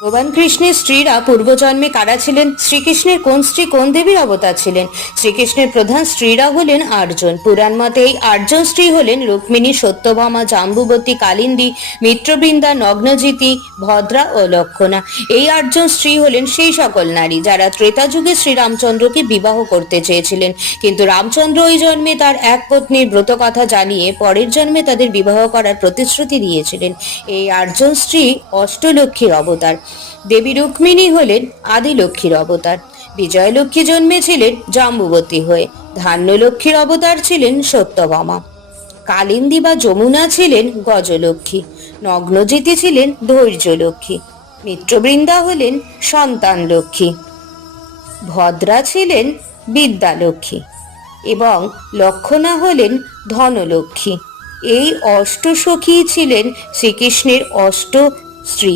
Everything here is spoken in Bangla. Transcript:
ভগবান কৃষ্ণের স্ত্রীরা পূর্বজন্মে কারা ছিলেন? শ্রীকৃষ্ণের কোন স্ত্রী কোন দেবীর অবতার ছিলেন? শ্রীকৃষ্ণের প্রধান স্ত্রীরা হলেন আটজন। পুরাণ মতে এই আটজন স্ত্রী হলেন রুক্মিণী, সত্যভামা, জাম্বুবতী, কালিন্দী, মিত্রবৃন্দা, নগ্নজিতি, ভদ্রা ও লক্ষণা। এই আটজন স্ত্রী হলেন সেই সকল নারী যারা ত্রেতা যুগে শ্রীরামচন্দ্রকে বিবাহ করতে চেয়েছিলেন, কিন্তু রামচন্দ্র ওই জন্মে তার এক পত্নীর ব্রত কথা জানিয়ে পরের জন্মে তাদের বিবাহ করার প্রতিশ্রুতি দিয়েছিলেন। এই আটজন স্ত্রী অষ্টলক্ষ্মীর অবতার। দেবী রুক্মিণী হলেন আদিলক্ষ্মীর অবতার। বিজয়লক্ষ্মী জন্মেছিলেন জাম্বুবতী হয়ে। ধান্যলক্ষ্মীর অবতার ছিলেন সত্যভামা। কালিন্দী বা যমুনা ছিলেন গজলক্ষ্মী। নগ্নজিতি ছিলেন ধৈর্যলক্ষ্মী। মিত্রবৃন্দা হলেন সন্তান লক্ষ্মী। ভদ্রা ছিলেন বিদ্যালক্ষ্মী এবং লক্ষণা হলেন ধনলক্ষ্মী। এই অষ্টসখী ছিলেন শ্রীকৃষ্ণের অষ্ট স্ত্রী।